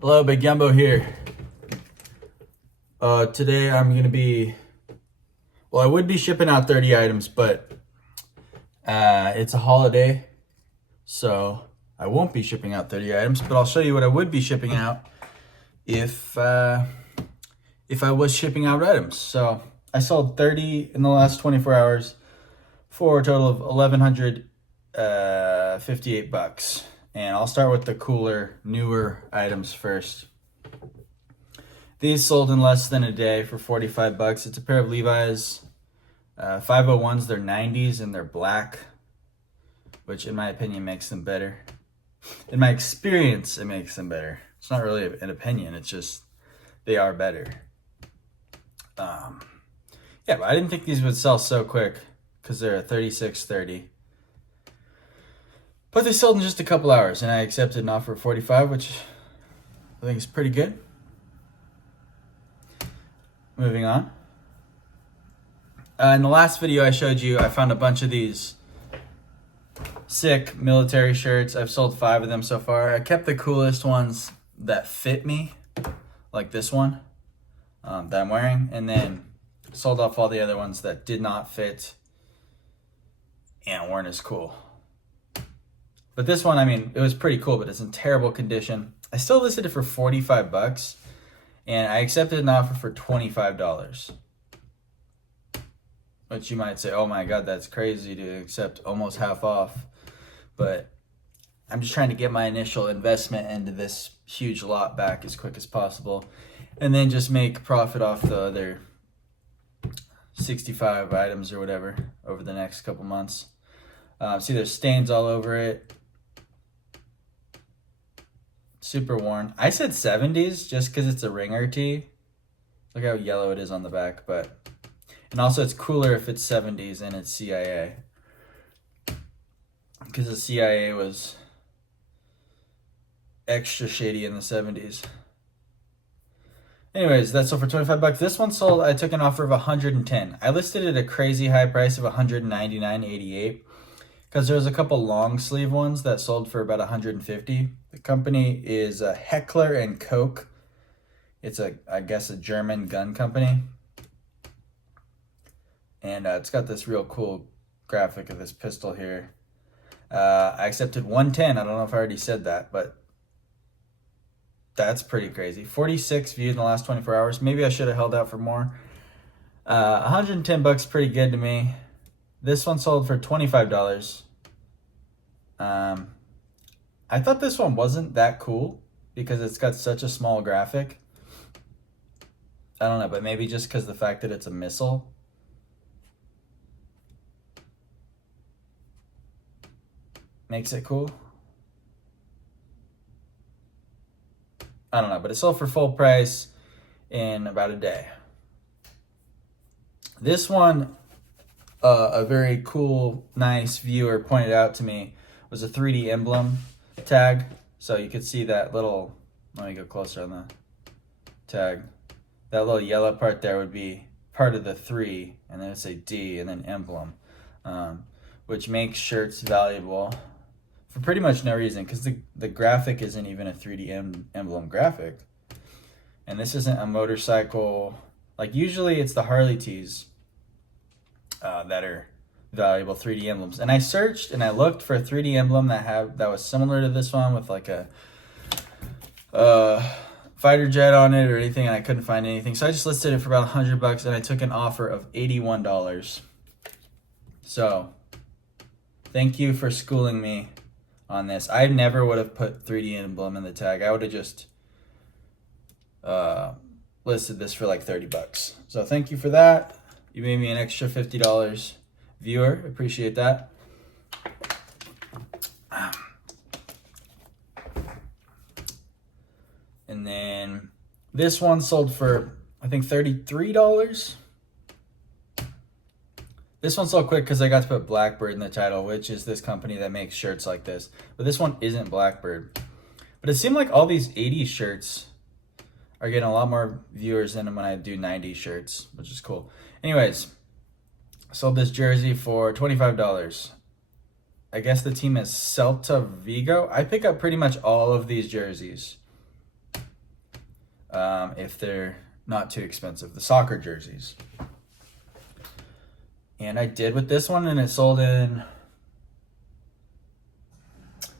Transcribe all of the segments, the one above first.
Hello, Big Yumbo here. Today I'm gonna be, I would be shipping out 30 items, but it's a holiday, so I won't be shipping out 30 items. But I'll show you what I would be shipping out if I was shipping out items. So I sold 30 in the last 24 hours for a total of 1,158 bucks. And I'll start with the cooler, newer items first. These sold in less than a day for 45 bucks. It's a pair of Levi's 501s. They're 90s and they're black, which in my opinion makes them better. In my experience, it makes them better. It's not really an opinion. It's just they are better. Yeah, but I didn't think these would sell so quick because they're a 36.30. But they sold in just a couple hours, and I accepted an offer of 45, which I think is pretty good. Moving on. In the last video I showed you, I found a bunch of these sick military shirts. I've sold 5 of them so far. I kept the coolest ones that fit me, like this one that I'm wearing, and then sold off all the other ones that did not fit and weren't as cool. But this one, I mean, it was pretty cool, but it's in terrible condition. I still listed it for 45 bucks, and I accepted an offer for $25. Which you might say, oh my God, that's crazy to accept almost half off. But I'm just trying to get my initial investment into this huge lot back as quick as possible, and then just make profit off the other 65 items or whatever over the next couple months. See, there's stains all over it. Super worn. I said 70s just because it's a ringer tee. Look how yellow it is on the back, and also it's cooler if it's 70s and it's CIA, because the CIA was extra shady in the 70s. Anyways, that's sold for 25 bucks. This one sold, I took an offer of 110. I listed it at a crazy high price of 199.88 because there was a couple long sleeve ones that sold for about 150. The company is Heckler and Koch. It's I guess a German gun company. And it's got this real cool graphic of this pistol here. I accepted 110. I don't know if I already said that, but that's pretty crazy. 46 views in the last 24 hours. Maybe I should have held out for more. 110 bucks, pretty good to me. This one sold for $25. I thought this one wasn't that cool because it's got such a small graphic. I don't know, but maybe just because the fact that it's a missile makes it cool. I don't know, but it sold for full price in about a day. This one, a very cool, nice viewer pointed out to me, was a 3D emblem tag. So you could see that little, let me go closer on the tag. That little yellow part there would be part of the 3, and then it'd say D, and then emblem, which makes shirts valuable for pretty much no reason, because the graphic isn't even a 3D emblem graphic. And this isn't a motorcycle. Like usually it's the Harley tees that are valuable 3D emblems. And I searched and I looked for a 3D emblem that was similar to this one with like a fighter jet on it or anything, and I couldn't find anything. So I just listed it for about 100 bucks, and I took an offer of $81. So thank you for schooling me on this. I never would have put 3D emblem in the tag. I would have just listed this for like 30 bucks. So thank you for that. You made me an extra $50. Viewer, appreciate that. And then this one sold for, I think, $33. This one sold quick because I got to put Blackbird in the title, which is this company that makes shirts like this. But this one isn't Blackbird. But it seemed like all these 80s shirts are getting a lot more viewers than when I do 90s shirts, which is cool. Anyways, sold this jersey for $25. I guess the team is Celta Vigo. I pick up pretty much all of these jerseys. if they're not too expensive. The soccer jerseys. And I did with this one, and it sold in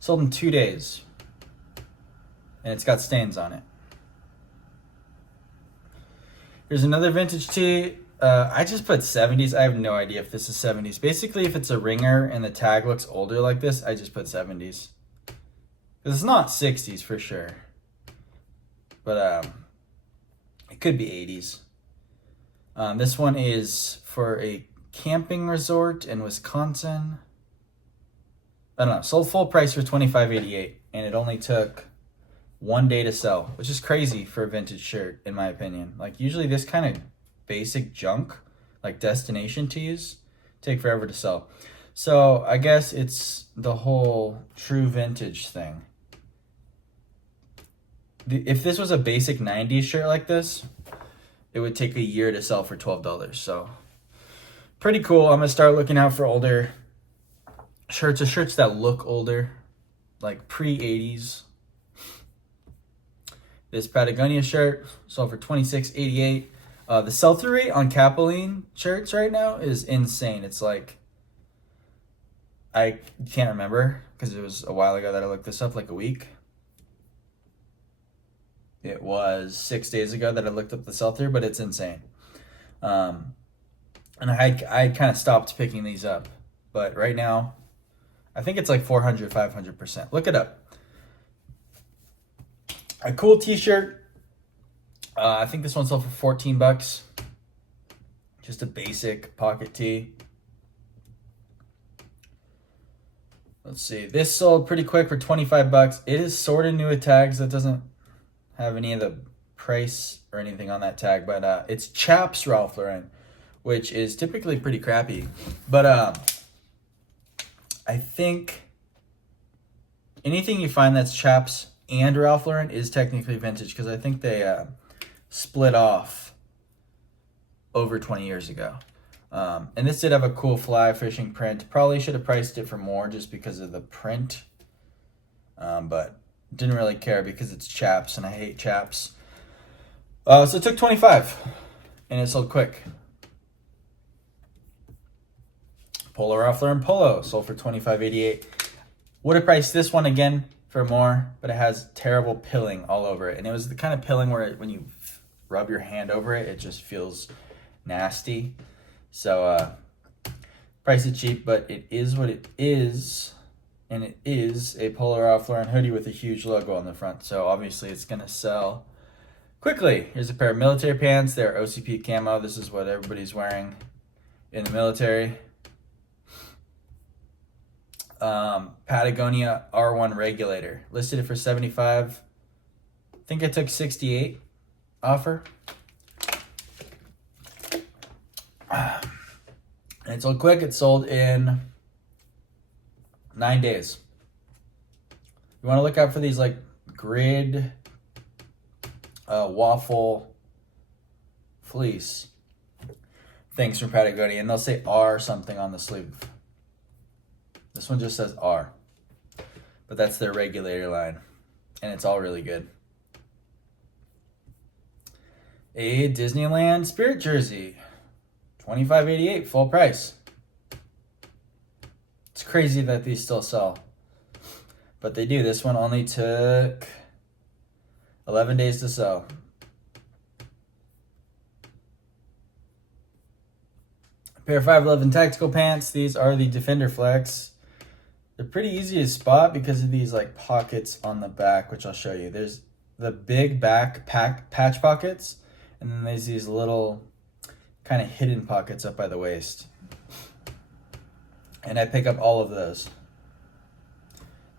2 days. And it's got stains on it. Here's another vintage tee. I just put 70s. I have no idea if this is 70s. Basically, if it's a ringer and the tag looks older like this, I just put 70s. It's not 60s for sure. But it could be 80s. This one is for a camping resort in Wisconsin. I don't know. Sold full price for $25.88, and it only took 1 day to sell, which is crazy for a vintage shirt, in my opinion. Like, usually this kind of basic junk, like destination tees, take forever to sell. So I guess it's the whole true vintage thing. If this was a basic 90s shirt like this, it would take a year to sell for $12. So pretty cool. I'm gonna start looking out for older shirts, or shirts that look older, like pre-80s. This Patagonia shirt sold for $26.88. The sell-through rate on Capilene shirts right now is insane. It's like, I can't remember because it was a while ago that I looked this up, like a week. It was 6 days ago that I looked up the sell-through, but it's insane. And I kind of stopped picking these up. But right now, I think it's like 400, 500%. Look it up. A cool t-shirt. I think this one sold for $14. Just a basic pocket tee. Let's see. This sold pretty quick for $25. It is sort of new with tags. That doesn't have any of the price or anything on that tag, but it's Chaps Ralph Lauren, which is typically pretty crappy. But I think anything you find that's Chaps and Ralph Lauren is technically vintage, because I think they split off over 20 years ago. And this did have a cool fly fishing print. Probably should have priced it for more just because of the print. But didn't really care because it's Chaps and I hate Chaps. So it took 25 and it sold quick. Polo Ralph Lauren Polo sold for $25.88. Would have priced this one again for more, but it has terrible pilling all over it. And it was the kind of pilling where when you rub your hand over it, it just feels nasty. So price it cheap, but it is what it is. And it is a Polo Ralph Lauren hoodie with a huge logo on the front. So obviously it's going to sell quickly. Here's a pair of military pants. They're OCP camo. This is what everybody's wearing in the military. Patagonia R1 regulator. Listed it for $75. I think I took $68 offer. And it sold quick. It sold in 9 days. You want to look out for these like grid waffle fleece things from Patagonia, and they'll say R something on the sleeve. This one just says R, but that's their regulator line, and it's all really good. A Disneyland Spirit jersey, $25.88 full price. It's crazy that these still sell, but they do. This one only took 11 days to sell. A pair of 511 tactical pants. These are the Defender Flex. They're pretty easy to spot because of these like pockets on the back, which I'll show you. There's the big back patch pockets, and then there's these little kind of hidden pockets up by the waist. And I pick up all of those.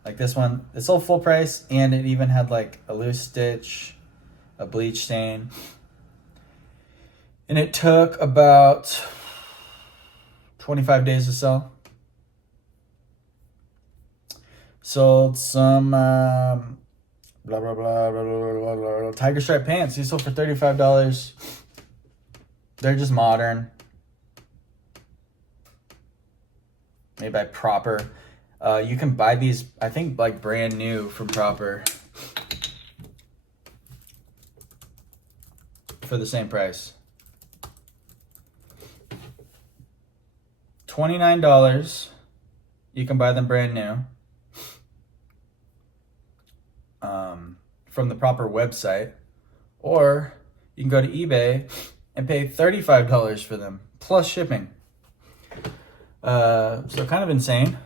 Like this one, it sold full price, and it even had like a loose stitch, a bleach stain. And it took about 25 days to sell. Sold some blah, blah, blah, blah, blah, blah, blah, tiger stripe pants. These sold for $35. They're just modern. Made by Proper. You can buy these, I think, like brand new from Proper. for the same price. $29. You can buy them brand new from the proper website, or you can go to eBay and pay $35 for them plus shipping. So kind of insane.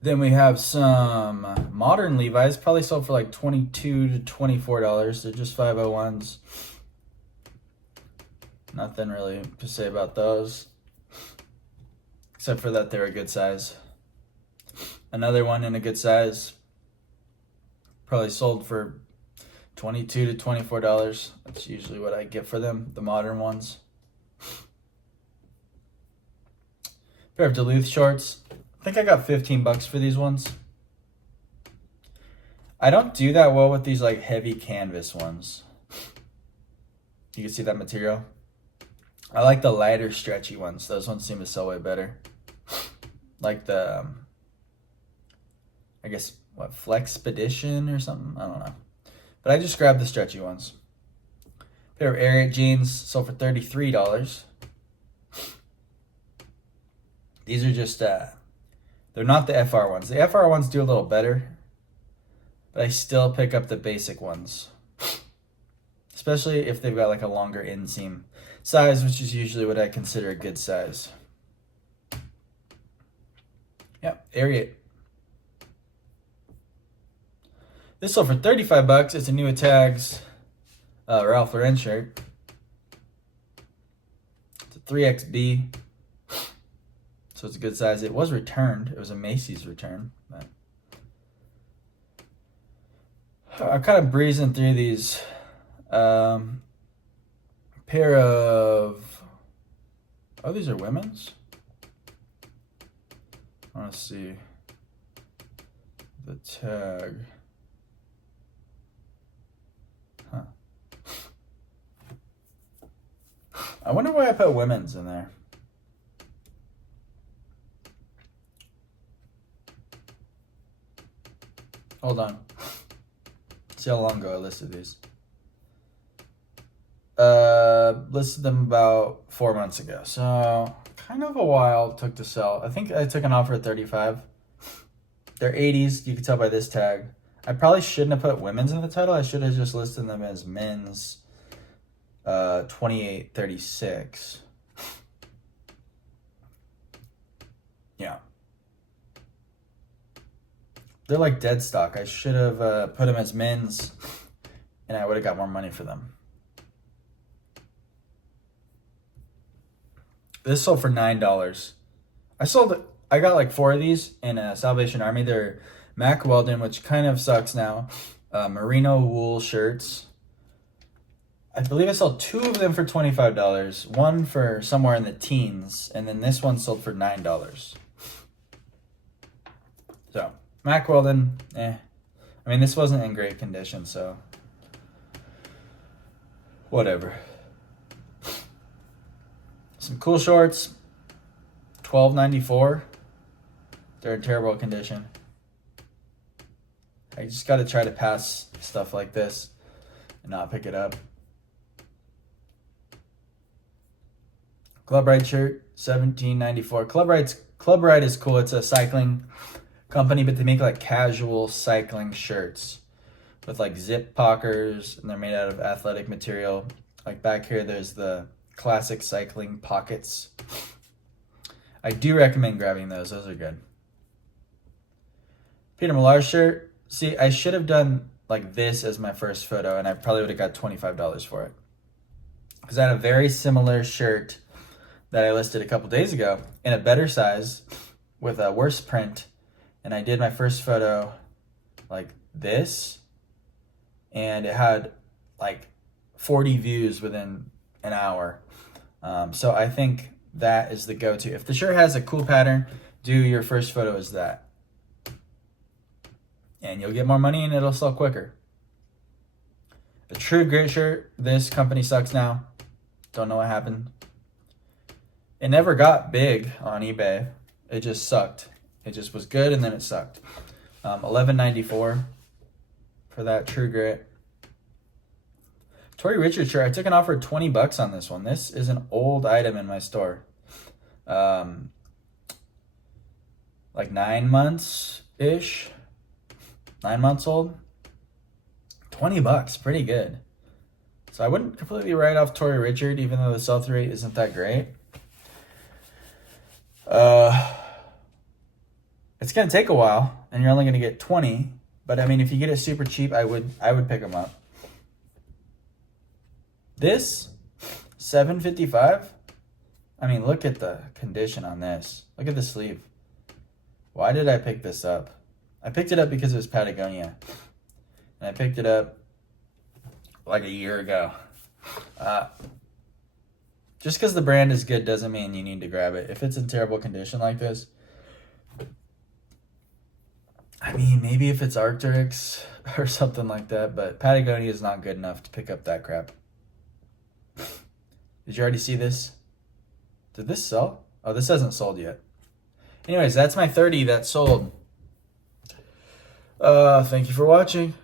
Then we have some modern Levi's, probably sold for like $22 to $24. They're just 501s. Nothing really to say about those, except for that they're a good size. Another one in a good size, probably sold for $22 to $24. That's usually what I get for them, the modern ones. Pair of Duluth shorts. I think I got $15 for these ones. I don't do that well with these like heavy canvas ones. You can see that material. I like the lighter stretchy ones. Those ones seem to sell way better. Like the, I guess, what, Flexpedition or something? I don't know. But I just grabbed the stretchy ones. Pair of Ariat jeans sold for $33. These are just, they're not the FR ones. The FR ones do a little better, but I still pick up the basic ones. Especially if they've got like a longer inseam size, which is usually what I consider a good size. Yep, Ariat. This sold for $35. It's a new Tags Ralph Lauren shirt. It's a 3XB. So it's a good size. It was returned. It was a Macy's return. But I'm kind of breezing through these. Pair of... Oh, these are women's? I want to see the tag. Huh. I wonder why I put women's in there. Hold on. See how long ago I listed these. Listed them about 4 months ago. So kind of a while it took to sell. I think I took an offer at 35. They're 80s. You can tell by this tag. I probably shouldn't have put women's in the title. I should have just listed them as men's 28-36. Yeah. They're like dead stock. I should have put them as men's, and I would have got more money for them. This sold for $9. I got like 4 of these in Salvation Army. They're Mack Weldon, which kind of sucks now. Merino wool shirts. I believe I sold 2 of them for $25. One for somewhere in the teens, and then this one sold for $9. So Mack Weldon, I mean, this wasn't in great condition, so whatever. Some cool shorts, $12.94. They're in terrible condition. I just got to try to pass stuff like this and not pick it up. Club Ride shirt, $17.94. Club Ride is cool. It's a cycling company, but they make like casual cycling shirts with like zip pockers, and they're made out of athletic material. Like back here, there's the classic cycling pockets. I do recommend grabbing those. Those are good. Peter Millar shirt. See, I should have done like this as my first photo, and I probably would have got $25 for it. Because I had a very similar shirt that I listed a couple days ago in a better size with a worse print. And I did my first photo like this, and it had like 40 views within an hour. So I think that is the go-to. If the shirt has a cool pattern, do your first photo as that. And you'll get more money and it'll sell quicker. A true great shirt. This company sucks now. Don't know what happened. It never got big on eBay. It just sucked. It just was good and then it sucked. $11.94 for for that True Grit. Tori Richards shirt. I took an offer of $20 on this one. This is an old item in my store. Like 9 months-ish. 9 months old. $20, pretty good. So I wouldn't completely write off Tori Richard, even though the sell-through rate isn't that great. It's gonna take a while, and you're only gonna get 20. But I mean, if you get it super cheap, I would pick them up. This $7.55. I mean, look at the condition on this. Look at the sleeve. Why did I pick this up? I picked it up because it was Patagonia, and I picked it up like a year ago. Just because the brand is good doesn't mean you need to grab it. If it's in terrible condition like this, I mean, maybe if it's Arc'teryx or something like that, but Patagonia is not good enough to pick up that crap. Did you already see this? Did this sell? Oh, this hasn't sold yet. Anyways, that's my 30 that sold. Thank you for watching.